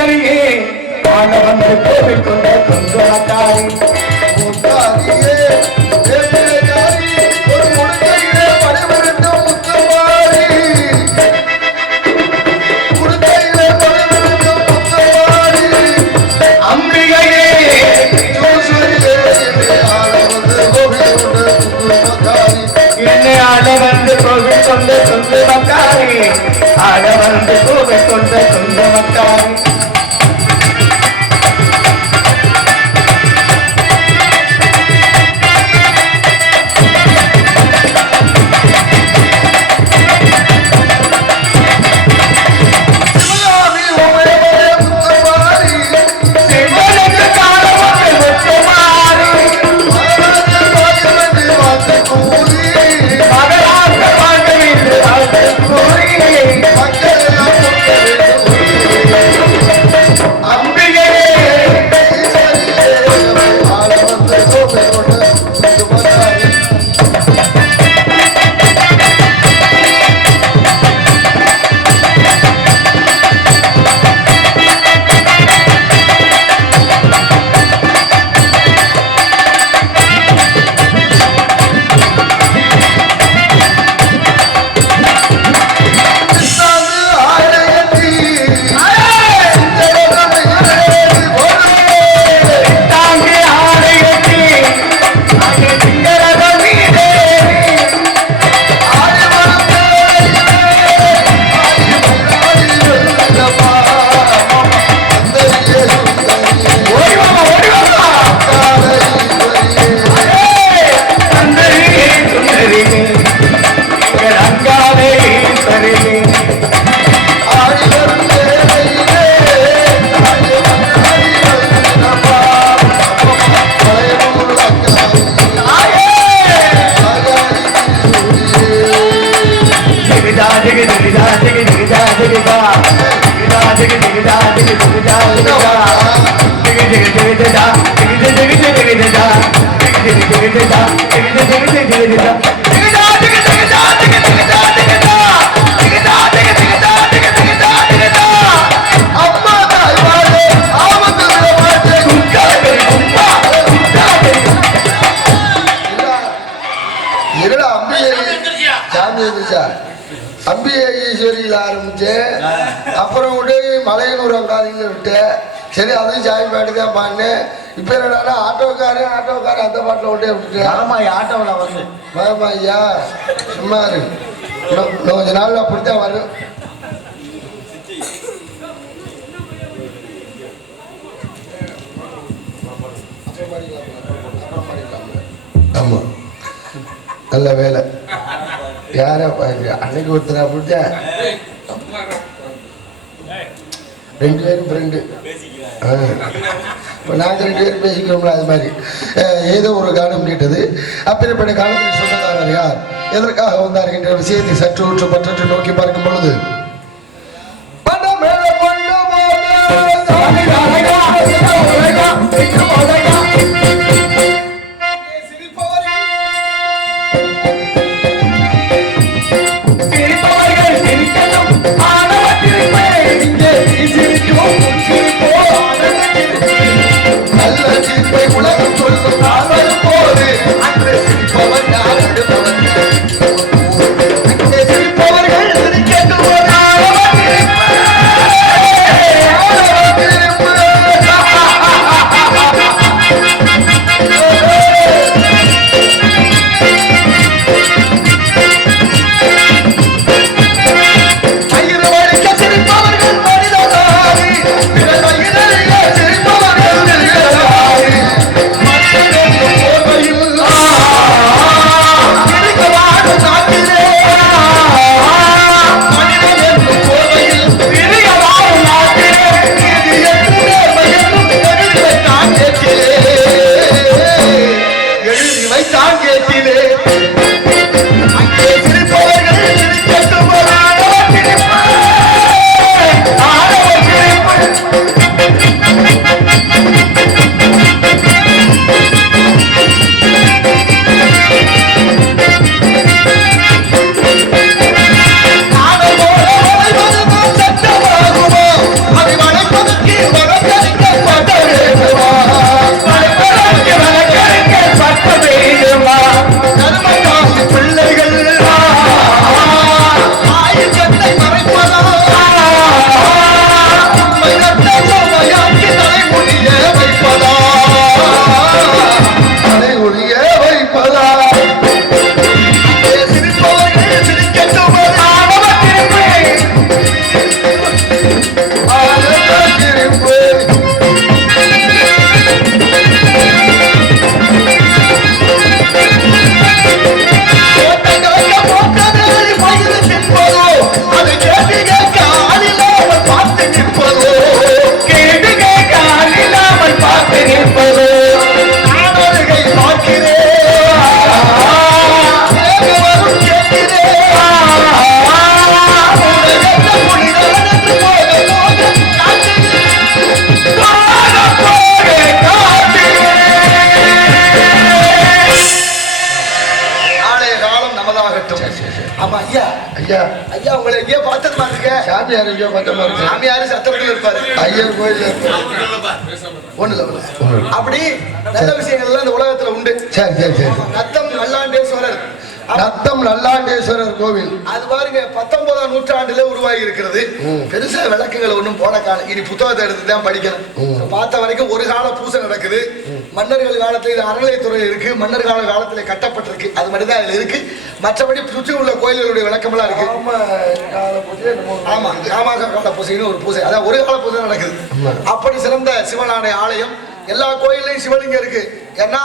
கூட்டரியே வாழ வந்து கோவிக்கொண்ட கொங்கோட்டாரி ஆட வந்து கோவை கொண்ட சொந்த மக்காரி திகிதடா திகித திகித திகிதடா திகித திகிதடா திகித திகித திகிதடா திகிதா திகித திகிதா திகித திகிதா திகிதா அம்பிகை ஈஸ்வரியில் ஆரம்பிச்சு அப்புறம் விட்டு மலையனூர் அங்காதிங்க விட்டு சரி அதையும் ஜாயின் பாட்டு தான் பாடினேன் இப்போ என்னடா ஆட்டோக்காரன் ஆட்டோக்காரன் அந்த பாட்டில் விட்டே விட்டுட்டேன் ஆமாம் ஆட்டோவில் வருது. வரமா ஐயா சும்மா கொஞ்ச நாளில் அப்படித்தான் வரும். ஆமாம் நல்ல வேலை. யார அன்னைக்கு ஒருத்தர் அப்படித்தான். ரெண்டு பேரும் ஃப்ரெண்டு இப்போ நாங்கள் ரெண்டு பேரும் பேசிக்கிறோம்ல அது மாதிரி. ஏதோ ஒரு காலம் கேட்டது. அப்பேற்பட்ட காலத்தில் சொந்தக்காரர் யார்? எதற்காக வந்தார் என்ற விஷயத்தை சற்று உற்று பற்றற்று நோக்கி பார்க்கும் பொழுது சாங்கியத்திலே நமதாகட்டும் ஆமா ஐயா. ஐயா. ஐயா உங்களை எங்கேயோ பார்த்தது மாட்டுக்க சாமியார் ஐயோ பத்தமா இருக்கு சாமியாரு சத்திரத்துல இருப்பாரு. ஐயர் கோயில் ஒண்ணு இல்ல. அப்படி நல்ல விஷயங்கள்லாம் இந்த உலகத்துல உண்டு. சரி சரி சரி. நத்தம் நல்லாண்டேஸ்வரர் நத்தம் நல்லாண்டேஸ்வரர் கோவில். அது பாருங்க பத்தொன்பதாம் நூற்றாண்டுல உருவாகி இருக்கிறது பெருசா விளக்குகளை ஒண்ணும் போட காணும் இனி புத்தகத்தை எடுத்து தான் படிக்கணும். பார்த்த வரைக்கும் ஒரு கால பூசை நடக்குது. மன்னர்கள் காலத்துல இது அறநிலையத்துறை இருக்கு. மன்னர் கால காலத்துல கட்டப்பட்டிருக்கு. அது மட்டும் தான் அதுல இருக்கு. மற்றபடி சுற்றி உள்ள கோயில்களுடைய விளக்கமெல்லாம் இருக்கு. ஆமா ஆமா காமாக கால பூசைன்னு ஒரு பூசை. அதான் ஒரு கால பூஜை நடக்குது. அப்படி சிறந்த சிவனாடைய ஆலயம். எல்லா கோயில்லையும் சிவலிங்கம் இருக்கு. ஏன்னா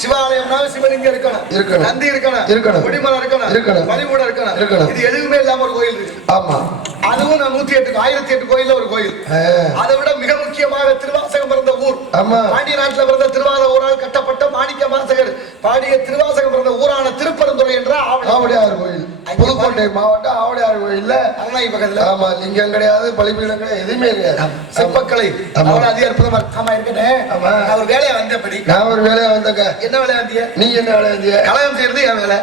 சிவாலயம்னா சிவலிங்கம் இருக்கணும் இருக்கணும். நந்தி இருக்கணும் இருக்கணும். கொடிமரம் இருக்கணும் இருக்கணும். பலிபூடம் இருக்கணும் இருக்கணும். இது எதுவுமே இல்லாம ஒரு கோயில் இருக்கு ஆமா அதுவும் நான் நூத்தி எட்டு ஆயிரத்தி எட்டு கோயில்ல ஒரு கோயில். அதை விட மிக முக்கியமாக திருவாசகம் பிறந்த ஊர் ஆமா. பாண்டிய நாட்டுல பிறந்த திருவாத ஊரால் கட்டப்பட்ட மாணிக்க வாசகர் பாடிய திருவாசகம் பிறந்த ஊரான திருப்பரந்துறை என்ற ஆவடியார் கோயில் புதுக்கோட்டை மாவட்டம் ஆவடியார் கோயில்ல அரணாய் பக்கத்துல ஆமா லிங்கம் கிடையாது பலிபீடம் கிடையாது எதுவுமே கிடையாது சிற்பக்கலை. அவன் அதிக அற்புதமா. ஆமா. நான் ஒரு வேலையை வந்தபடி நான் ஒரு வேலையா வந்தேங்க. என்ன வேலையா வந்திய நீங்க என்ன வேலை வந்தீங்க? கலகம் செய்யறது என் வேலை.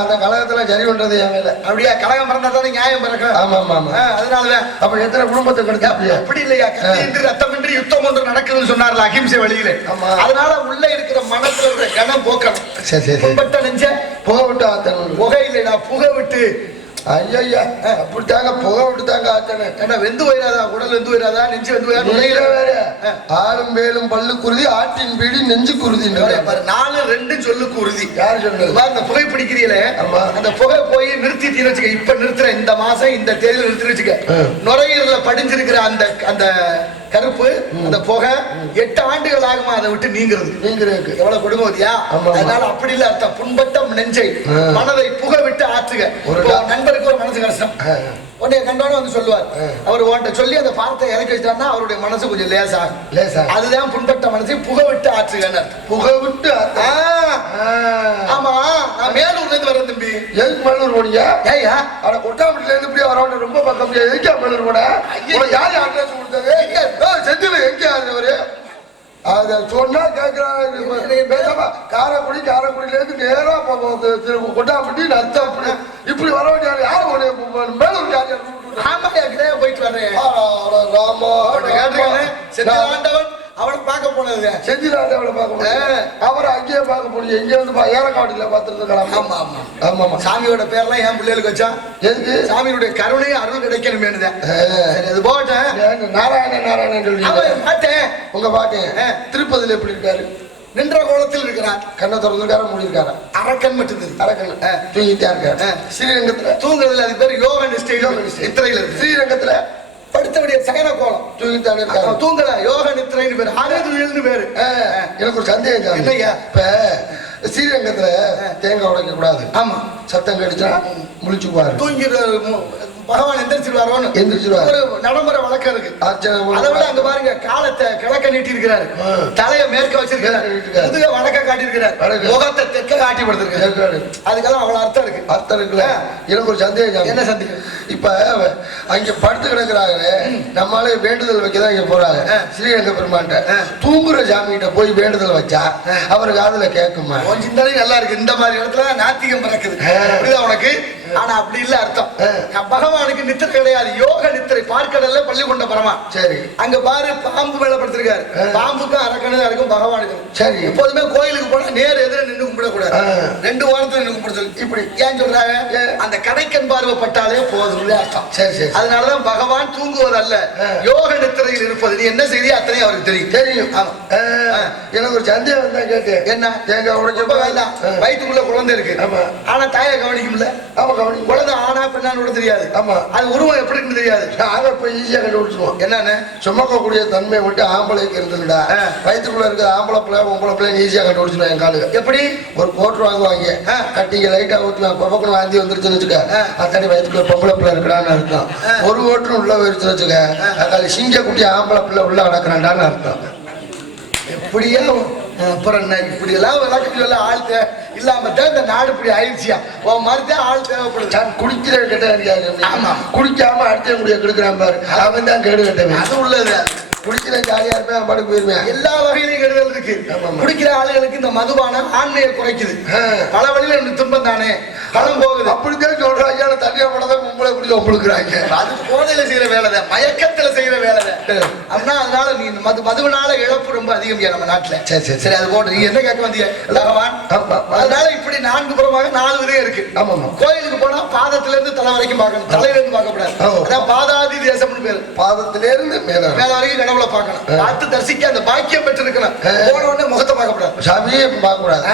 அந்த கழகத்துல சரி பண்றது என் வேலை. அப்படியா? கலகம் பிறந்தா தானே நியாயம் பிறக்கும். ஆமா ஆமா ஆமா. அதனாலதான். அப்ப எத்தனை குடும்பத்தை கிடைச்சாப்பியா அப்படி இல்லையா? கத்தியின்றி ரத்தமின்றி யுத்தம் ஒன்று நடக்குதுன்னு சொன்னார்ல அகிம்சை வழியில. ஆமா. அதனால உள்ள இருக்கிற மனசுல இருக்கிற கணம் போக்கணும். சரி சரி நெஞ்ச. புகை விட்டு ஆத்தணும் புகை இல்லைடா புகை விட்டு ஐயா அப்படித்தாங்க புகை விட்டு தாங்க ஆத்தணும் ஏன்னா வெந்து போயிடாதா? உடல் வெந்து போயிடாதா? நெஞ்சு வெந்து போயிடாதா? ஆளும் வேலும் பல்லு குருதி ஆட்டின் பீடி நெஞ்சு குருதி. நாலு ரெண்டு சொல்லுக்கு உறுதி யார் சொன்னது? இந்த புகை பிடிக்கிறீங்களே. ஆமா. அந்த புகை போய் நிறுத்திட்டீன்னு வச்சுக்க இப்ப நிறுத்துற இந்த மாசம் இந்த தேதியில நிறுத்தி வச்சுக்க. நுரையீரல படிஞ்சிருக்கிற அந்த அந்த கருப்பு அந்த புகை எட்டு ஆண்டுகள் ஆகுமா அதை விட்டு நீங்கிறது. நீங்க இருக்கு எவ்வளவு ஆமா. அதனால அப்படி இல்ல அர்த்தம். புண்பட்டம் நெஞ்சை. மனதை புக விட்டு ஆற்றுக. நண்பருக்கு ஒரு மனசு கஷ்டம். உன்னை கண்டோன்னு வந்து சொல்லுவார். அவர் உன்கிட்ட சொல்லி அந்த பாரத்தை இறக்கி வச்சிட்டாருன்னா அவருடைய மனசு கொஞ்சம் லேசாகும் லேசா. அதுதான் புண்பட்ட மனசை புக விட்டு ஆற்றுகன்னு அர்த்தம். புகை விட்டு ஆத்த- ஆ, ஆ. ஆமா நான் மேலூர்ல இருந்து வரேன் தம்பி. எதுக்கு மல்லூர் போனீங்க? ஏய்யா ஆனா கொட்டாம்பட்டில இருந்து இப்படியே வரவன ரொம்ப பக்கம் எதுக்கா ஐயே. உனக்கு யாரு அட்ரஸ் கொடுத்தது? ஏய், செந்தில் எங்க அவரு அத சொன்னா கேக்குறாங்க பேசாம காரைக்குடி காரைக்குடியில இருந்து நேரா நத்தம் அப்படி இப்படி வர வேண்டிய யாரு உன்னை மேலூர் யாரு ஆமா போயிட்டு வர்றேன் ராமா அவன்கிட்ட கேட்டிருக்கேன் ஆண்டவன் அவனை பார்க்க போனது. செஞ்சிலாண்டவளை பார்க்க முடியும் அவரை அங்கேயே பார்க்க முடியும் இங்க வந்து பா- ஏலக்காவடியில பார்த்துருக்கலாம் ஆமா ஆமா. ஆமா ஆமா சாமியோட பேர்லாம் என் பிள்ளைகளுக்கு வச்சான் எதுக்கு? சாமியுடைய கருணையும் அருள் கிடைக்கணுமேனுதான் சரி அது போகட்டும். ஏங்க, நாராயணன் அவன் பார்த்தேன் உங்க பாட்டு. திருப்பதியில எப்படி இருக்காரு? நின்ற கோலத்தில் இருக்கிறான் கண்ணை திறந்துருக்காரா மூடிருக்காரா அரக்கன் மட்டும் அரக்கன். தூங்கிட்டா இருக்காரு. ஸ்ரீரங்கத்துல தூங்குறதுல அது பேர் யோக நிஷ்டையில் யோக நிஷ்டை. நித்திரையில் இருக்கு. ஸ்ரீரங்கத்துல சயன கோலம் தூங்கிட்டானே இருக்காரு. தூங்கல யோக நித்திரைன்னு பேரு. ஆரோதுயல்னு பேரு. எனக்கு ஒரு சந்தேகம்? இப்ப ஸ்ரீரங்கத்துல தேங்காய் உடைக்க கூடாது ஆமா. சத்தம் கடிச்சா முழிச்சுக்குவாரு. தூங்கிற பகவான் எந்திரிச்சிருவாரோன்னு எந்திரிச்சிருவாரு. ஒரு நடைமுறை வழக்கம் இருக்கு அதை விட அங்க பாருங்க காலத்தை கிழக்க நீட்டி இருக்கிறாரு. தலைய மேற்க நீட்டிருக்காரு. முதுக வடக்க காட்டி இருக்கிறாரு வடக்கு. முகத்தை தெற்க காட்டி படுத்திருக்காரு. அதுக்கெல்லாம் அவ்வளவு அர்த்தம் இருக்கு அர்த்தம் இருக்குல்ல எனக்கு ஒரு சந்தேகம் சாமி. என்ன சந்தேகம்? இப்ப அங்க படுத்து கிடக்குறாங்க நம்மளால வேண்டுதல் வைக்கதான் இங்க போறாங்க. ஸ்ரீரங்க பெருமான்ட்ட. தூங்குற சாமிகிட்ட போய் வேண்டுதல் வச்சா. அவர் காதுல கேட்குமா சிந்தனை நல்லா இருக்கு இந்த மாதிரி இடத்துல நாத்திகம் பிறக்குது உனக்கு ஆனா அப்படி இல்ல அர்த்தம் ஆ. பகவானுக்கு நித்திரை கிடையாது. யோக நித்திரை. பார்க்கடல்ல பள்ளி கொண்ட பரமா. சரி. அங்க பாரு பாம்பு மேல படுத்திருக்காரு. பாம்புக்கும் அரக்கணும் இருக்கும் பகவானுக்கும். சரி. எப்போதுமே கோயிலுக்கு போனா நேர் எதிர நின்று கும்பிடக்கூடாது. ரெண்டு வாரத்துல நின்று கும்பிட சொல்லி. இப்படி. ஏன் சொல்றாங்க? அந்த கடைக்கண் பார்வை பட்டாலே போதும் அர்த்தம். சரி சரி. அதனாலதான் பகவான் தூங்குவதல்ல ஆ. யோக நித்திரையில் இருப்பது. நீ என்ன செய்தி அத்தனையும் அவருக்கு தெரியும். தெரியும். எனக்கு ஒரு சந்தேகம் தான் கேட்டேன். என்ன? தேங்காய் உடைச்சப்ப வேண்டாம். வயிற்றுக்குள்ள குழந்தை இருக்கு. ஆனா தாயை கவனிக்கும்ல? ஆமா கவனி குழந்தை ஆனா பெண்ணான்னு கூட தெரியாது. ஆமா. அது உருவம் எப்படி இருக்குன்னு தெரியாது நாங்க இப்ப ஈஸியா கண்டுபிடிச்சிருவோம் என்னன்னு சுமக்கக்கூடிய தன்மை மட்டும் ஆம்பளைக்கு இருந்துடா ஆ. வயிற்றுக்குள்ள இருக்க ஆம்பளை பிள்ளை பொம்பளை பிள்ளை ஈஸியா கண்டுபிடிச்சிடும் என் காலுக்கு எப்படி ஒரு கோட் வாங்குவாங்க. கட்டிங்க லைட்டா ஊற்றுவேன் பொப்பக்கணும் வாந்தி வந்துருச்சுன்னு வச்சுக்க. அத்தாடி வயிற்றுக்குள்ள பொம்பளை பிள்ளை இருக்கிறான்னு அர்த்தம். ஒரு ஓட்டுன்னு உள்ள போயிருச்சுன்னு வச்சுக்க சிங்க குட்டி ஆம்பளை பிள்ளை உள்ள நடக்கிறான்டான்னு அர்த்தம் இப்படியே அப்புறம் என்ன இப்படி எல்லாம் விளக்கம் சொல்ல ஆள் தே இல்லாம தான் இந்த நாடு இப்படி ஆயிடுச்சியா? உன் மாதிரி தான் ஆள் தேவைப்படுது. நான் குடிக்கிற கெட்ட ஆமா. ஆமா. குடிக்காம அடுத்த முடிய கெடுக்கிறான் பாரு. அவன் தான் கேடு கட்டவன். அது உள்ளது. குடிக்கிற ஜாலியா இருப்பேன் அவன் பாட்டுக்கு போயிருவேன். எல்லா வகையிலும் கெடுதல் இருக்கு. ஆமா, ஆமா. குடிக்கிற ஆளுகளுக்கு இந்த மதுபானம் ஆண்மையை குறைக்குது. பல வழியில எனக்கு துன்பம் தானே? பணம் போகுது. அப்படித்தான் சொல்றாங்க தனியா போனதான் உங்களை இப்படி ஒப்புழுக்கிறாங்க அது போதையில செய்யற வேலை மயக்கத்துல செய்யற வேலை. அப்படின்னா அதனால நீ இந்த மது மதுவினால இழப்பு ரொம்ப அதிகம் நம்ம நாட்டுல. சரி, சரி, சரி. அது போட்டு நீங்க என்ன கேட்க வந்தீங்க பகவான். ஆமா. அதனால இப்படி நான்கு புறமாக நாலு விதம் இருக்கு. ஆமாமா. கோயிலுக்கு போனா பாதத்துல இருந்து தலை வரைக்கும் பார்க்கணும். தலையில இருந்து பார்க்க கூடாது ஓ. அதான் பாதாதி தேசம்னு பேரு. பாதத்திலிருந்து மேல மேல வரைக்கும் கடவுளை பார்க்கணும். பார்த்து தரிசிக்க அந்த பாக்கியம் பெற்றிருக்கணும். போன உடனே முகத்தை பார்க்க கூடாது சாமியே பார்க்க கூடாது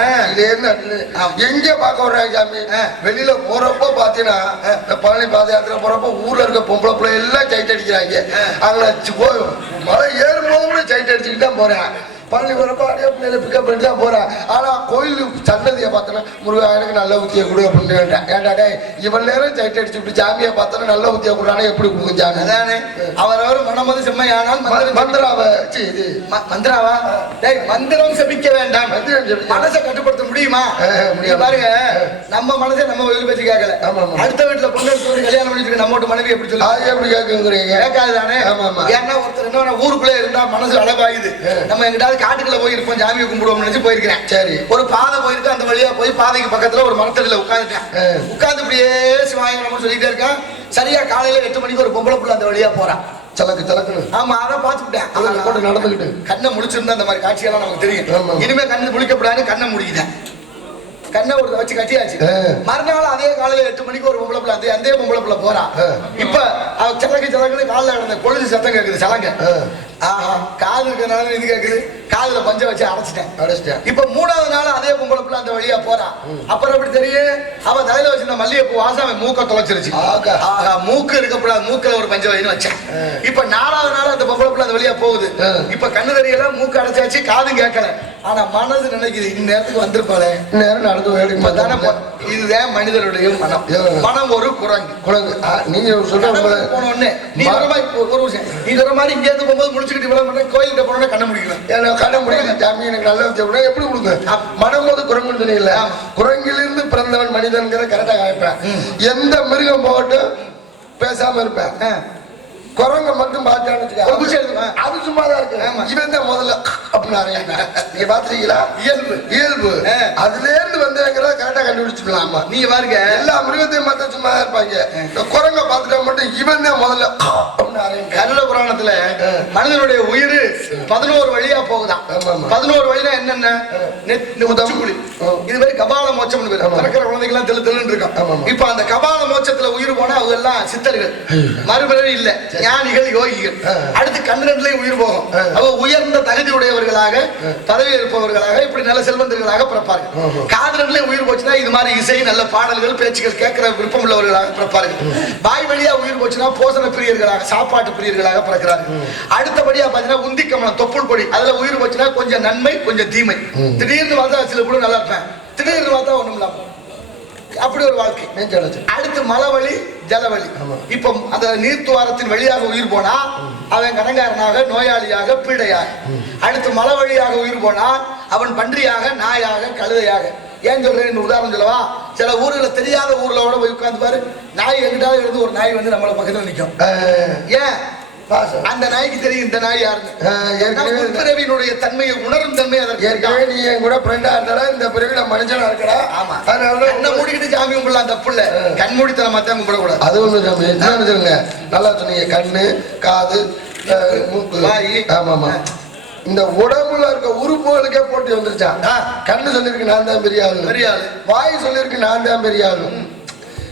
அடுத்து ஆமா. எங்க பார்க்க வர்றாங்க சாமி. வெளியில போறப்போ பாத்தீங்கன்னா இந்த பழனி பாத யாத்திரை போறப்போ ஊர்ல இருக்க பொம்பளை பிள்ளை எல்லாம் சைட் அடிக்கிறாங்க. அங்க போய் மலை ஏறும்போது கூட சைட் அடிச்சுட்டு தான் போறேன். பழனி அப்படியே பிள்ளைல பிக்கப் பண்ணி தான் போறேன் ஆனா கோயில் சன்னதியை பார்த்தோன்னா முருகா எனக்கு நல்ல புத்தியை கொடு அப்படின்னு. ஏன்டா டேய் இவன் நேரம் சைட் அடிச்சு இப்படி சாமியை பார்த்தோன்னா நல்ல புத்தியை கொடுறானே எப்படி கொடுக்கும் சாமி? அதானே. அவரவர் மனமது செம்மையானால் மந்திராவ இது. மந்திராவா? டேய் மந்திரம் செபிக்க வேண்டாம். மனசை கட்டுப்படுத்த முடியுமா? பாருங்க நம்ம மனசை நம்ம வெளியில பேச்சு கேட்கல. அடுத்த வீட்டுல பொண்ணு எடுத்து கல்யாணம் பண்ணிட்டு நம்ம வீட்டு மனைவி எப்படி சொல்லு அது எப்படி கேட்குங்கிறீங்க? கேட்காது தானே ஆமா. ஏன்னா ஒருத்தர் என்ன ஊருக்குள்ளே இருந்தா மனசு அழகாயுது நம்ம எங்கிட்டாவது காட்டுக்குள்ள போய் இருப்போம் சாமியை கும்பிடுவோம் நினைச்சு போயிருக்கிறேன் சரி. ஒரு பாதை போயிருக்கு அந்த வழியா போய் பாதைக்கு பக்கத்துல ஒரு மரத்தடியில உட்காந்துட்டேன் ஆ. உட்கார்ந்து இப்படியே சிவாயம் நம்ம சொல்லிட்டே இருக்கான் சரியா காலையில எட்டு மணிக்கு ஒரு பொம்பளை புள்ள அந்த வழியா போறான் சலக்கு சலக்குன்னு ஆமா அதான் பாத்துக்கிட்டேன் அதுல போட்டு நடந்துக்கிட்டு கண்ணை முடிச்சிருந்தா அந்த மாதிரி காட்சியெல்லாம் நமக்கு. தெரியும் இனிமே கண்ணு முழிக்கப்படாது கண்ணை முடிக்கிட்டேன் கண்ணை ஒரு வச்சு கட்டியாச்சு. மறுநாள் அதே காலையில எட்டு மணிக்கு ஒரு பொம்பளை பிள்ளை அதே அதே பொம்பளை பிள்ளை போறா. இப்ப சலங்கு சலங்குன்னு காலில் கிடந்த கொழுது சத்தம் கேக்குது சலங்க. ஆஹா காது இருக்கிறனால இது கேக்குது? காதுல பஞ்ச வச்சு அடைச்சிட்டேன். அடைச்சிட்டேன். இப்ப மூணாவது நாள் அதே பொம்பளை பிள்ளை அந்த வழியா போறா. அப்புறம் எப்படி தெரியும் அவ தலையில வச்சிருந்த மல்லிகைப்பூ வாசம் அவன் மூக்க தொலைச்சிருச்சு. ஆஹா மூக்கு இருக்கப்படாது மூக்குல ஒரு பஞ்ச வைன்னு வச்சேன். இப்ப நாலாவது நாள் அந்த பொம்பளை பிள்ளை அந்த வழியா போகுது. இப்ப கண்ணு தெரியல மூக்கு அடைச்சாச்சு காதும் கேட்கல ஆனா மனது நினைக்குது இந்நேரத்துக்கு வந்திருப்பாளே. நேரம் நடந்து போ- இதுதான் மனிதனுடைய மனம். மனம் ஒரு குரங்கு. ஆ, நீங்க சொல்ற போன உடனே நீ சொல்ற மாதிரி ஒரு ஒரு விஷயம் நீ சொல்ற மாதிரி இங்க இருந்து போகும்போது முடிச்சுக்கிட்டு இவ்வளவு பண்ண போனோட கண்ண முடிக்கலாம் எனக்கு கண்ண முடியல சாமி எனக்கு நல்ல எப்படி கொடுங்க. மனம் போது குரங்கு சொன்னீங்கல்ல ஆமா. குரங்கிலிருந்து பிறந்தவன் மனிதன்கிற கரெக்டா காய்ப்பேன் எந்த மிருகம் போகட்டும் பேசாம இருப்பேன். குரங்க மட்டும் பார்த்தான்னு வச்சுக்க. அது சும்மா தான் இருக்கு. இவன் தான் முதல்ல அப்படின்னு. நீங்க பாத்துருக்கீங்களா இயல்பு. இயல்பு. அதுல இருந்து வந்தவங்கிறத கரெக்டா கண்டுபிடிச்சுக்கலாமா நீங்க பாருங்க. எல்லா மிருகத்தையும் பார்த்தா சும்மா தான் இருப்பாங்க இந்த குரங்க பார்த்துட்டா மட்டும் இவன் தான் முதல்ல. கருட புராணத்துல. மனிதனுடைய உயிர் பதினோரு வழியா ஆமா. பதினோரு வழினா என்னென்ன? ஆ. இது மாதிரி கபால ஆமா. பிறக்கிற குழந்தைகள்லாம் தெளு தெளுன்னு ஆமா. இப்ப அந்த கபால மோட்சத்துல உயிர் போனா அவங்க எல்லாம் சித்தர்கள் மறுபிறவி இல்ல. ஞானிகள் யோகிகள். அடுத்து கண்ணிரண்டுலயும் உயிர் போகும். அவ உயர்ந்த தகுதி உடையவர்களாக பதவி இருப்பவர்களாக இப்படி நல்ல செல்வந்தர்களாக பிறப்பார்கள். காதலர்களே உயிர் போச்சுன்னா இது மாதிரி இசை நல்ல பாடல்கள் பேச்சுகள் கேட்கிற விருப்பம் உள்ளவர்களாக பிறப்பார்கள் வாய் வழியா உயிர் போச்சுன்னா போசன பிரியர்களாக சாப்பாட்டு பிரியர்களாக பிறக்கிறார்கள். அடுத்தபடியா பாத்தீங்கன்னா உந்தி கமலம் தொப்புள் கொடி அதுல உயிர் போச்சுன்னா கொஞ்சம் நன்மை கொஞ்சம் தீமை. திடீர்னு பார்த்தா சில கூட நல்லா இருப்பேன். திடீர்னு பார்த்தா ஒண்ணும் இல்லாம அப்படி ஒரு வாழ்க்கை. அடுத்து மலவழி ஜலவழி. இப்போ அந்த நீர்த்துவாரத்தின் வழியாக உயிர் போனா அவன் கடங்காரனாக நோயாளியாக பீடையாக. அடுத்து மலை வழியாக உயிர் போனா அவன் பன்றியாக நாயாக கழுதையாக. ஏன் சொல்றேன் உதாரணம் சொல்லவா? சில ஊர்ல தெரியாத ஊர்ல கூட போய் உட்கார்ந்து பாரு. நாய் எங்கிட்டாவது இருந்து ஒரு நாய் வந்து நம்மள பக்கத்துல நிக்கும். ஆ, ஏன். அந்த நாய்க்கு தெரியும் இந்த நாய் யாருன்னு. உட்பிறவியினுடைய தன்மையை உணரும் தன்மை அதற்கு? ஏற்கனவே நீ என் கூட ஃப்ரெண்டா இருந்தாடா இந்த பிறகு நான் மனுஷனா இருக்கடா. ஆமா. அதனால கண்ணை மூடிக்கிட்டு சாமி கும்பிடலாம் அந்த புள்ள. கண்மூடித்தனமா தான் கும்பிடக்கூடாது. அது ஒண்ணு சாமி என்ன சொல்லுங்க நல்லா சொன்னீங்க. கண்ணு காது மூக்கு. ஆமா ஆமா இந்த உடம்புல இருக்க உறுப்புகளுக்கே போட்டி வந்துருச்சா? ஆ. கண்ணு சொல்லிருக்கு நான் தான் பெரிய ஆளு. பெரிய ஆளு. வாய் சொல்லிருக்கு நான் தான் பெரிய ஆளு.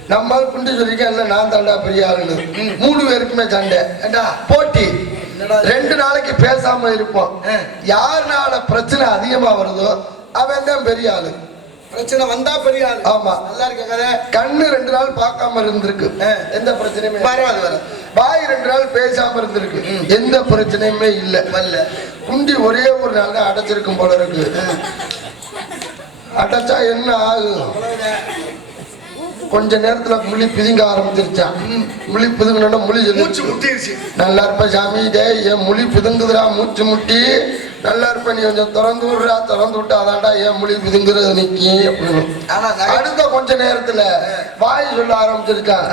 நம்மால் குண்டு சொல்லிருக்கேன் இல்ல நான் தாண்டா பெரிய ஆளுன்னு. மூணு பேருக்குமே சண்டை. போட்டி? ரெண்டு நாளைக்கு பேசாம இருப்போம். யாருனால பிரச்சனை அதிகமா வருதோ அவன் தான் பெரிய ஆளு. பிரச்சனை வந்தா பெரிய ஆளு. ஆமா. நல்லா இருக்க கதை. கண்ணு ரெண்டு நாள் பார்க்காம இருந்திருக்கு. எந்த பிரச்சனையுமே. வராது வர வாய் ரெண்டு நாள் பேசாம இருந்திருக்கு. எந்த பிரச்சனையுமே இல்ல. வரல. குண்டி ஒரே ஒரு நாள் தான் அடைச்சிருக்கும் போல இருக்கு. அடைச்சா என்ன ஆகும்? கொஞ்ச நேரத்துல முழி பிதுங்க ஆரம்பிச்சிருச்சான் முழி பிதுங்கணும்னா முழி மூச்சு முட்டிருச்சு நல்லா இருப்ப சாமி டேய் என் முழி பிதுங்குதுடா மூச்சு முட்டி? நல்லா இருப்ப நீ கொஞ்சம் திறந்து விடுறா திறந்து விட்டா அதான்டா என் முழி பிதுங்குறது நிக்கி அப்படின்னு. அடுத்த கொஞ்ச நேரத்துல வாய் சொல்ல ஆரம்பிச்சிருக்கான்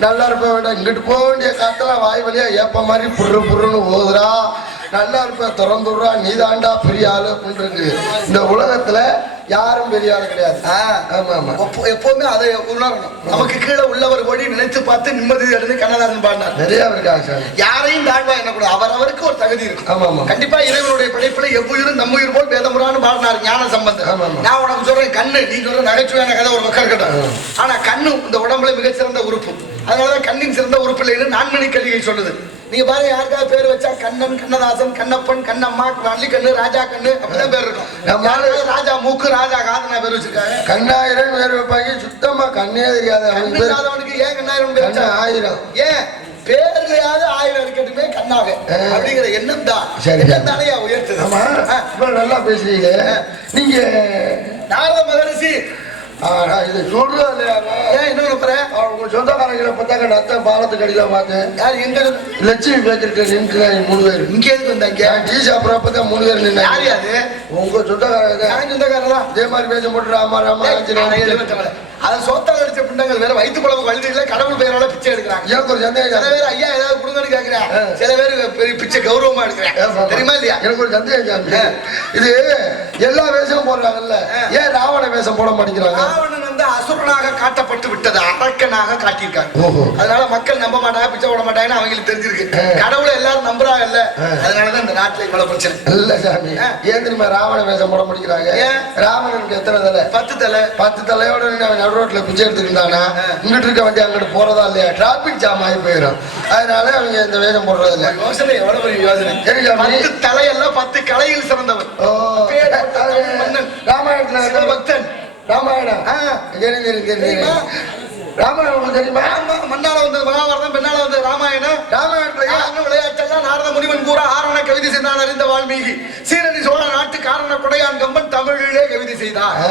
நல்லா இருப்ப வேண்டாம் இங்கிட்டு போக வேண்டிய காத்துல வாய் வழியா ஏப்ப மாதிரி புர்ரு புர்ருன்னு போகுதுடா நல்லா இருப்ப திறந்து விடுறா நீ தாண்டா பெரிய ஆளு அப்படின்னு இருக்கு இந்த உலகத்துல யாரும் பெரிய ஆளு கிடையாது. ஆமா ஆமா. எப்போ- எப்பவுமே அதை உணரணும். நமக்கு கீழே உள்ளவர் ஓடி நினைத்து பார்த்து நிம்மதி அடைந்து கண்ணதாசன் பாடினார். நிறைய இருக்காங்க யாரையும் தாழ்வா எண்ணக்கூடாது அவர் அவருக்கு ஒரு தகுதி ஆமா, இருக்கு ஆமா. கண்டிப்பா இறைவனுடைய படைப்புல எவ்வுயிரும் நம்ம உயிர் போல் வேதமுறான்னு பாடினார் ஞான சம்பந்தம் ஆமா, ஆமா. நான் உனக்கு சொல்றேன் கண்ணு நீ சொல்ற நகைச்சுவையான கதை ஒரு பக்கம் இருக்கட்டும். ஆனா கண்ணு இந்த உடம்புல மிகச்சிறந்த உறுப்பு. அதனாலதான் கண்ணின் சிறந்த உறுப்பு இல்லைன்னு நான்மணி கல்வியை சொல்லுது. நீங்க பாருங்க யாருக்காவது பேர் வச்சா கண்ணன் கண்ணதாசன் கண்ணப்பன் கண்ணம்மா வள்ளிக்கண்ணு ராஜா கண்ணு அப்படிதான் பேர் இருக்கும். நம்ம ராஜா மூக்கு ராஜா காதுனா பேர் வச்சிருக்காங்க கண்ணாயிரம் பேர் வைப்பாங்க சுத்தமா கண்ணே தெரியாது கண்ணு இல்லாதவனுக்கு ஏன் கண்ணாயிரம் கண்ணு? ஆயிரம். ஏன்? பேர்லயாவது ஆயிரம் இருக்கட்டுமே கண்ணாக ஆ. அப்படிங்கிற எண்ணம் தான். சரி. தானே உயர்த்துது. நல்லா பேசுறீங்க. நீங்க நாரத மகரிஷி ஆனா, இது சொல்றதா இல்லையா ஏன் இன்னொரு அவங்க சொந்தக்காரங்களை பார்த்தாக்க நத்த பாலத்துக்கு அடிதான் பார்த்தேன். யார் எங்க? லட்சுமி பேக்கெட்ல நின்று மூணு பேர். இங்க எதுக்கு வந்தாங்க டீ சாப்பிட்றப்ப தான் மூணு பேர் யார் நின்னாங்க யாது உங்க சொந்தக்காரங்க சொந்தக்காரரா? இதே மாதிரி பேச போட்டு ராமா ராமா அதை சோத்தால் அடிச்ச பிண்டங்கள் வேற வயிற்று குழம்பு வழியில கடவுள் பெயரால பிச்சை எடுக்கிறாங்க எனக்கு ஒரு சில சந்தேகம் பேர் ஐயா ஏதாவது கொடுங்கன்னு கேக்குறேன் ஆ. சில பேர் பெரிய பிச்சை கௌரவமா எடுக்கிறேன். தெரியுமா இல்லையா எனக்கு ஒரு சந்தேகம். இது எல்லா வேஷமும் போடுறாங்கல்ல. ஏன் ராவண வேஷம் போட மாட்டேங்கிறாங்க வந்து அசுரனாக காட்டப்பட்டு விட்டது அரக்கனாக காட்டியிருக்காங்க. அதனால மக்கள் நம்ப மாட்டாங்க பிச்சை போட மாட்டாங்கன்னு அவங்களுக்கு தெரிஞ்சிருக்கு. கடவுளை எல்லாரும் நம்புறாங்கல்ல ஆ. அதனாலதான் இந்த நாட்டுல இவ்வளவு பிரச்சனை இல்ல சாமி. ஏன் தெரியுமா ராவண வேஷம் போட மாட்டேங்கிறாங்க ஏன்? ராவணனுக்கு எத்தனை தலை பத்து தலை பத்து தலையோட நடு ரோட்ல பிச்சை எடுத்துக்கிட்டானா ஆ. இங்கிட்டு இருக்க வண்டி அங்கிட்டு போறதா இல்லையா டிராபிக் ஜாம் ஆகி போயிடும் அதனால அவங்க இந்த வேஷம் போடுறது இல்ல யோசனை எவ்வளவு பெரிய யோசனை. பத்து தலையல்ல பத்து கலையில் சிறந்தவர் ஓ. ராமாயணத்துல சிவபக்தன் ராமாயணம் தெரியும் தெரியும் தெரியுமா? ராமாயணம் உங்களுக்கு தெரியுமா? ஆமா, மண்ணால வந்தது மகாபாரதம் பெண்ணால வந்தது ராமாயணம். ராமாயணத்துல ஆரண விளையாட்டெல்லாம் நாரத முனிவன் கூற ஆரண கவிதை செய்தான் அறிந்த வால்மீகி. சீரடி சோழ நாட்டு காரண கொடையான் கம்பன் தமிழிலே கவிதை செய்தார் ஆ,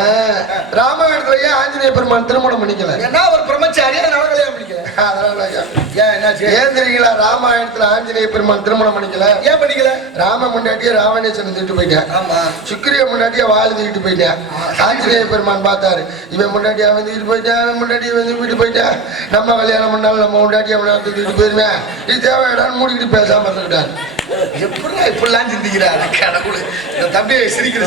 ராமாயணத்துல ஏன் ஆஞ்சநேய பெருமான் திருமணம் பண்ணிக்கல? ஏன்னா அவர் பிரம்மச்சாரி அதனால கல்யாணம் பண்ணிக்கல. அதனால ஐயா. ஏன் என்னாச்சு? ஏன் தெரியுங்களா ராமாயணத்துல ஆஞ்சநேய பெருமான் திருமணம் பண்ணிக்கல? ஏன் பண்ணிக்கல? ராம முன்னாடியே ராவணேஸ்வரன் திட்டு போயிட்டேன். ஆமா. சுக்கிரிய முன்னாடியே வாழ் தூக்கிட்டு போயிட்டேன். ஆஞ்சநேய பெருமான் பார்த்தாரு. இவன் முன்னாடி அவன் தூக்கிட்டு போயிட்டான் அவன் முன்னாடி இவன் தூக்கிட்டு போயிட்டான் நம்ம கல்யாணம் பண்ணாலும் நம்ம முன்னாடி அவன் தூக்கிட்டு போயிருவேன் இது தேவையிடான்னு மூடிக்கிட்டு பேசாம இருந்துக்கிட்டான் எப்படிலாம் இப்படிலாம் சிந்திக்கிறாரு? கடவுள் தம்பியை சிரிக்கிற.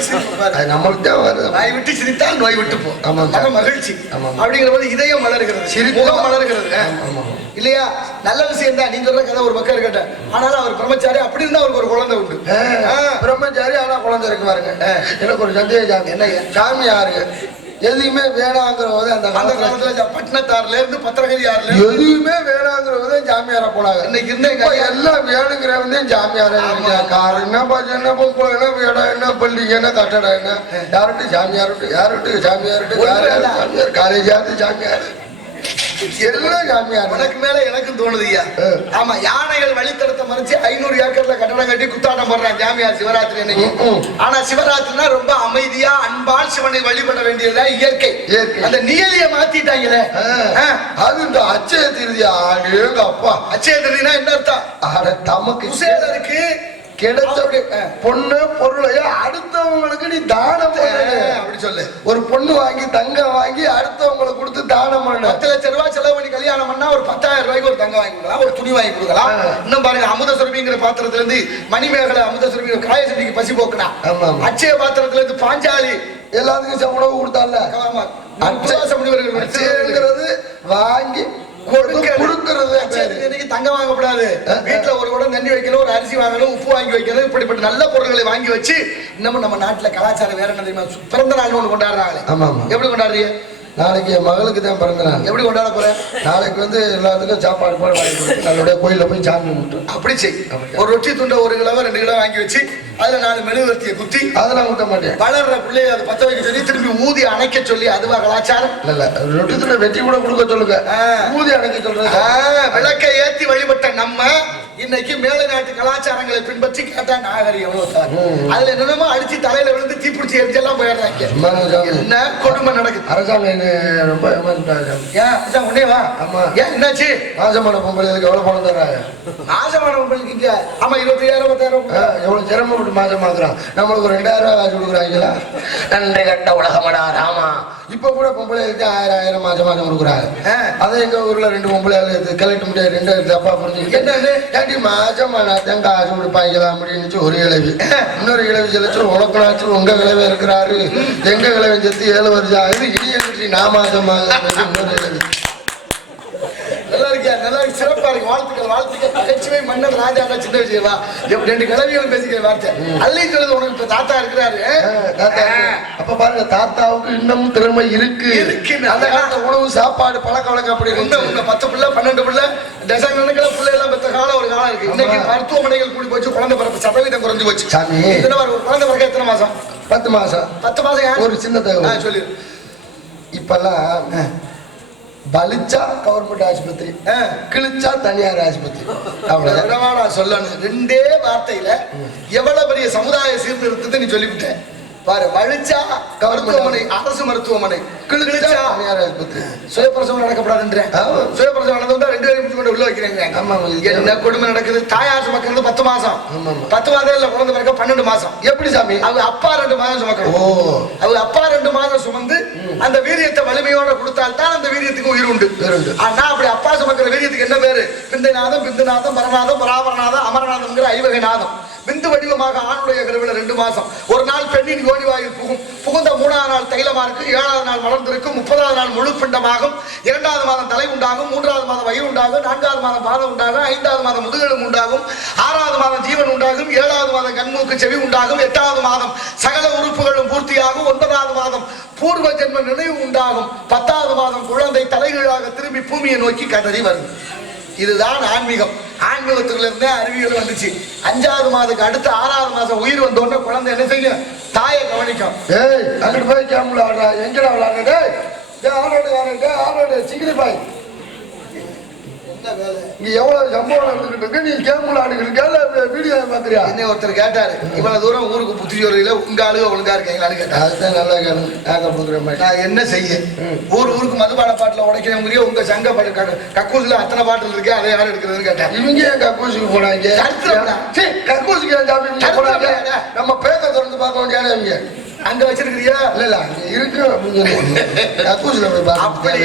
அது நம்மளுக்கு தான் வருது. விட்டு சிரித்தால் நோய் விட்டு போ. ஆமாம். மன மகிழ்ச்சி. அப்படிங்கிற போது இதயம் மலர்கிறது. சிரிப்பு. முகம் மலர்கிறது. இல்லையா? நல்ல விஷயம் தான். நீங்க சொல்ற கதை ஒரு பக்கம் இருக்கட்டும். ஆனாலும் அவர் பிரம்மச்சாரி அப்படி இருந்தா அவருக்கு ஒரு குழந்தை உண்டு. பிரம்மச்சாரி ஆனா குழந்தை இருக்கு பாருங்க. எனக்கு ஒரு சந்தேகம். சாமி என்ன? சாமி யாரு எதுவுமே வேணாங்கிற போது அந்த அந்த காலத்துல பட்டினத்தாறுல இருந்து பத்திரகிரியாறுல எதுவுமே வேணாங்கிற போது ஜாமியாரா போனாங்க. இன்னைக்கு இருந்த எங்க இப்ப ஐயா- எல்லாம் வேணுங்கிறவன் தான் ஜாமியாரா இருக்கா கார் என்ன பஸ் என்ன பொம்பளை என்ன வீடம் என்ன பள்ளிக்கு என்ன கட்டடம் என்ன? யாருட்டு ஜாமியார் விட்டு யாருட்டு ஜாமியார் விட்டு யார் யாரு ஜாமியார்? காலேஜ் யாரு ஜாமியார். எல்லாம் உனக்கு மேல எனக்கும் தோணுது ஐயா. ஆமா யானைகள் வழித்தடத்தை மறைச்சு ஐநூறு ஏக்கர்ல கட்டடம் கட்டி குத்தாட்டம் போடுறான் ஜாமியார் சிவராத்திரி அன்னைக்கு. ஆனா சிவராத்திரினா ரொம்ப அமைதியா அன்பால் சிவனை வழிபட வேண்டியதுல இயற்கை. அந்த நியதியை மாத்திட்டாங்களே. அது இந்த அச்சய திருதி அப்பா. அச்சய திருதினா என்ன அர்த்தம்? ஆட தமக்கு குசேலருக்கு பொண்ணு பொருளையோ அடுத்தவங்களுக்கு நீ தானம் பண்ணு. அப்படி சொல்லு. ஒரு பொண்ணு வாங்கி தங்கம் வாங்கி அடுத்தவங்களுக்கு கொடுத்து தானம் பண்ணு. பத்து லட்சம் ரூபாய் செலவு பண்ணி கல்யாணம் பண்ணா ஒரு பத்தாயிரம் ரூபாய்க்கு ஒரு தங்கம் வாங்கி கொடுக்கலாம் ஒரு துணி வாங்கி கொடுக்கலாம். இன்னும் பாருங்க அமுத சுரபிங்கிற பாத்திரத்துல இருந்து மணிமேகலை அமுத சுரபி காயசண்டிக்கு பசி போக்குனா. அச்சய பாத்திரத்துல இருந்து பாஞ்சாலி எல்லாத்துக்கும் உணவு கொடுத்தால ஆமா. அச்சய- வாங்கி கொடுக்கறது தங்கம் வாங்கக்கூடாது. வீட்டுல ஒரு தண்ணி வைக்கணும் ஒரு அரிசி வாங்கணும் உப்பு வாங்கி வைக்கணும் இப்படிப்பட்ட நல்ல பொருட்களை வாங்கி வச்சு இன்னமும் நம்ம நாட்டுல கலாச்சாரம் வேற என்ன தெரியுமா? பிறந்த நாள் ஒண்ணு கொண்டாடுறாங்களே. எப்படி கொண்டாடுறீங்க? நாளைக்கு என் மகளுக்கு தான் பிறந்த நாள். எப்படி கொண்டாட போற? நாளைக்கு வந்து எல்லாத்துக்கும் சாப்பாடு போல வாங்கி கொடுத்து நல்லபடியா கோயில்ல போய் சாமி கும்பிட்டு. அப்படி செய். ஒரு ரொட்டி துண்டை ஒரு கிலோ ரெண்டு கிலோ வாங்கி வச்சு அதுல நாலு மெழுகுவர்த்தியை குத்தி அதெல்லாம் ஊத்த மாட்டேன். வளர்ற பிள்ளைய அதை பத்த வைக்க சொல்லி திரும்பி ஊதி அணைக்க சொல்லி அதுவா கலாச்சாரம்? இல்ல இல்ல ரொட்டி துண்டை வெட்டி கூட கொடுக்க சொல்லுங்க. ஊதி அணைக்க சொல்றது. விளக்கை ஏத்தி வழிபட்ட நம்ம இன்னைக்கு மேல நாட்டு கலாச்சாரங்களை பின்பற்றி கேட்டா நாகரிகம் அதுல என்னென்னமோ அடிச்சு தலையில விழுந்து தீப்பிடிச்சு எரிஞ்செல்லாம் போயிடுறாங்க. சும்மா சாமி. என்ன கொடுமை நடக்குது? அரசாங்கம் என்ன ரொம்ப ஏமாந்துட்டாங்க. ஏன் அதான் உடனே வா. ஆமா. ஏன் என்னாச்சு? மாசமான பொம்பளைகளுக்கு எவ்வளவு பணம் தர்றாங்க? நாசமான இங்க. ஆமா இருபத்தி ஐயாயிரம் பத்தாயிரம் எவ்வளவு சிரமப்பட்டு மாசம் மாத்துறான். நம்மளுக்கு ஒரு ரெண்டாயிரம் ரூபாய் காசு கொடுக்குறாங்களா? நன்றி கட்ட உலகமடா ராமா. இப்ப கூட பொம்பளைகளுக்கு ஆயிரம் ஆயிரம் மாசம் மாசம் கொடுக்குறாங்க. அதை எங்க ஊர்ல ரெண்டு பொம்பளை கலெக்ட் முடியாது ரெண்டு தப்பா புரிஞ்சுக்கிட்டு என்னது? ஏன்டி மாசம் நான் காசு கொடுப்பாங்களா அப்படின்னு ஒரு கிழவி இன்னொரு கிழவி சொல்லிச்சு உனக்கு நாச்சு உங்க கிழவி இருக்கிறாரு. எங்க கிழவி செத்து ஏழு வருஷம் ஆகுது இடிய கட்டி நான் மாசம் இன்னொரு கிழவி நல்லா இருக்கியா? நல்லா இருக்கு. சிறப்பா இருக்கு. வாழ்த்துக்கள் வாழ்த்துக்கள். நகைச்சுவை மன்னர் ராஜா சின்ன எப்படி ரெண்டு கிழவிகளும் பேசிக்கிற வார்த்தை. சொல்லுது உனக்கு இப்ப தாத்தா இருக்கிறாரு. அப்ப பாருங்க தாத்தாவுக்கு இன்னமும் திறமை இருக்கு. இருக்கு. அந்த காலத்துல உணவு சாப்பாடு பழக்க வழக்கம் அப்படி உங்க பத்து பிள்ளை பன்னெண்டு பிள்ளை டசன் கணக்கில் பிள்ளை எல்லாம் பெத்த காலம் ஒரு காலம் இருக்கு. இன்னைக்கு. மருத்துவமனைகள் கூடி போச்சு குழந்தை பிறப்பு சதவீதம் குறைஞ்சு போச்சு. ஒரு குழந்தை பிறக்க எத்தனை மாசம்? பத்து மாசம். பத்து மாசம்? ஒரு சின்ன தகவல். சொல்லு. இப்பெல்லாம் பலிச்சா கவர்மெண்ட் ஆஸ்பத்திரி கிழிச்சா தனியார் ஆஸ்பத்திரி. அவ்வளவுதான். என்னவா நான் சொல்லணும். ரெண்டே வார்த்தையில எவ்வளவு பெரிய சமுதாய சீர்திருத்தத்தை நீ சொல்லிவிட்டேன் பாரு வழிச்சா மருத்துவமனை அரசு மருத்துவமனை. கிழிச்சா சுயப்பிரசவம் நடக்கப்படாதுன்றேன். ஆமா. சுயப்பிரசவம் நடந்தா ரெண்டு பேரும் கொண்டு உள்ள வைக்கிறீங்க. ஆமா. என்ன கொடுமை நடக்குது? தாயார் சுமக்கிறது பத்து மாசம். பத்து மாதம் இல்ல குழந்தை பிறக்க பன்னெண்டு மாசம். எப்படி சாமி? அவங்க அப்பா ரெண்டு மாதம் ஓ. சுமக்கணும் அவங்க அப்பா ரெண்டு மாதம் சுமந்து அந்த வீரியத்தை வலிமையோட கொடுத்தால் தான் அந்த வீரியத்துக்கு உயிர் உண்டு. ஆனா அப்படி அப்பா சுமக்கிற வீரியத்துக்கு என்ன பேரு? பிந்தநாதம் பிந்துநாதம் பரநாதம் பராபரநாதம் அமரநாதம்ங்கிற ஐவகை நாதம் விந்து வடிவமாக ஆணுடைய கருவில் ரெண்டு மாசம். ஒரு நாள் பெண்ணின் யோனி வாயில் புகும். புகுந்த மூணாவது நாள் தைலமா இருக்கு ஏழாவது நாள் மலர்ந்திருக்கும் முப்பதாவது நாள் முழு பிண்டமாகும். இரண்டாவது மாதம் தலை உண்டாகும் மூன்றாவது மாதம் வயிறு உண்டாகும் நான்காவது மாதம் பாதம் உண்டாகும் ஐந்தாவது மாதம் முதுகெலும் உண்டாகும் ஆறாவது மாதம் ஜீவன் உண்டாகும் ஏழாவது மாதம் கண்மூக்கு செவி உண்டாகும் எட்டாவது மாதம் சகல உறுப்புகளும் பூர்த்தியாகும் ஒன்பதாவது மாதம் பூர்வ ஜென்ம நினைவு உண்டாகும் பத்தாவது மாதம் குழந்தை தலைகீழாக திரும்பி பூமியை நோக்கி கதறி வருது. இதுதான் ஆன்மீகம். ஆன்மீகத்துக்குள்ள இருந்தே அறிவியல் வந்துச்சு. அஞ்சாவது மாதத்துக்கு அடுத்து ஆறாவது மாசம் உயிர் வந்த உடனே குழந்தை என்ன செய்யும்? தாயை கவனிக்கும். ஏய் அங்கிட்டு போய் கேம்ல ஆடுறா எங்கடா விளாடுற ஆரோடு டேய் சிக்கிரி பாய். இங்க எவ்வளவு சம்பவம் நடந்துகிட்டு இருக்கு? நீ கேம் இருக்கியா? வீடியோ பாக்குறியா என்ன ஒருத்தர் கேட்டாரு இவ்வளவு தூரம் ஊருக்கு புத்தி சொல்றீங்களா உங்க ஆளுக ஒழுங்கா இருக்கீங்களான்னு கேட்டாரு. அதுதான் நல்லா கேளு நாங்க கொடுக்குற மாதிரி. நான் என்ன செய்ய? ஊர் ஊருக்கு மதுபான பாட்டில் உடைக்கிறவங்க உங்க சங்க பாட்டு கக்கூசுல அத்தனை பாட்டில் இருக்கு அதை யார் எடுக்கிறதுன்னு கேட்டேன் இவங்க ஏன் கக்கூசிக்கு போனாங்க? கக்கூசிக்கு ஏன் போனாங்க? கருத்துறா. நம்ம பேக்க திறந்து பார்க்க இவங்க. அங்க வச்சிருக்கிறியா? இல்ல இல்ல அங்க இருக்கு. அப்படி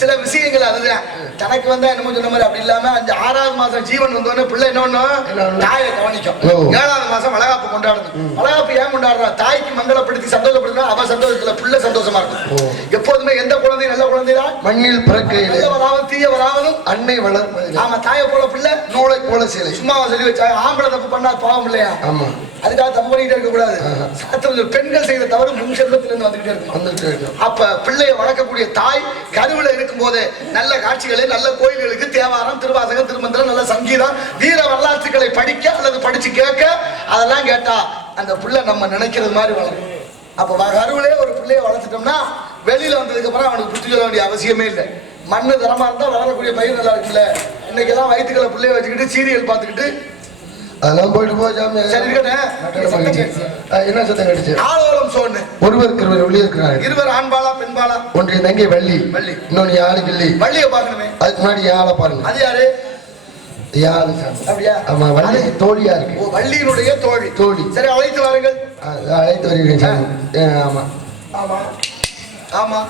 சில விஷயங்கள் அதுதான். தனக்கு வந்தா என்னமோ சொன்ன மாதிரி அப்படி இல்லாம அஞ்சு ஆறாவது மாசம் ஜீவன் வந்தோடனே பிள்ளை என்ன என்ன பண்ணும்? பண்ணும்? தாயை கவனிக்கும். ஏழாவது மாசம் வளகாப்பு கொண்டாடணும் வளகாப்பு ஏன் கொண்டாடுறா? தாய்க்கு மங்களப்படுத்தி சந்தோஷப்படுத்தினா அவ சந்தோஷத்துல பிள்ளை சந்தோஷமா இருக்கும். எப்போதுமே எந்த குழந்தை நல்ல குழந்தைதான் மண்ணில் பிறக்கையிலே. நல்ல வராவது தீய வராவதும் அன்னை வளர்ப்பதில்லை ஆமா தாயை போல பிள்ளை. நூலை போல சிலை. சும்மாவா சொல்லி வச்சா ஆம்பளை தப்பு பண்ணா பாவம் இல்லையா? ஆமா. அதுக்காக தப்பு பண்ணிட்டே இருக்க கூடாது பெண்கள் செய்த தவறு முன் செல்வத்துல இருந்து வந்துகிட்டே இருக்கும். அப்ப பிள்ளையை வளர்க்கக்கூடிய தாய் கருவில இருக்கும் போதே நல்ல காட்சிகளை நல்ல கோயில்களுக்கு தேவாரம் திருவாசகம் திருமந்திரம் நல்ல சங்கீதம் வீர வரலாற்றுகளை படிக்க அல்லது படிச்சு கேட்க அதெல்லாம் கேட்டா அந்த பிள்ளை நம்ம நினைக்கிறது மாதிரி வளரும். அப்ப கருவிலே ஒரு பிள்ளையை வளர்த்துட்டோம்னா வெளியில வந்ததுக்கு அப்புறம் அவனுக்கு புத்தி சொல்ல வேண்டிய அவசியமே இல்லை. மண்ணு தரமா இருந்தா வளரக்கூடிய பயிர் நல்லா இருக்குல்ல இன்னைக்கெல்லாம் வயிற்றுக்களை பிள்ளைய வச்சுக்கிட்டு சீரியல் பார்த்துக்கிட்டு அதெல்லாம் போயிட்டு போ சாமி சரி, என்ன சத்தம் கடிச்சு ஆளோலம் சோன்னு ஒருவருக்கு ஒருவர் வெளியே இருக்கிறார்கள். இருவர் ஆண்பாளா பெண்பாளா ஒன்றிய தங்கை வள்ளி வள்ளி. இன்னொன்னு யாழு கிள்ளி. வள்ளியை பார்க்கணுமே. அதுக்கு முன்னாடி யாழை பாருங்க. அது யாரு? சாமி. அப்படியா? ஆமா வள்ளி. தோழியா இருக்கு. வள்ளியினுடைய தோழி. தோழி. சரி அழைத்து வாருங்கள். அழைத்து வருகிறேன் சாமி. ஆமா. ஆமா. ஆமா.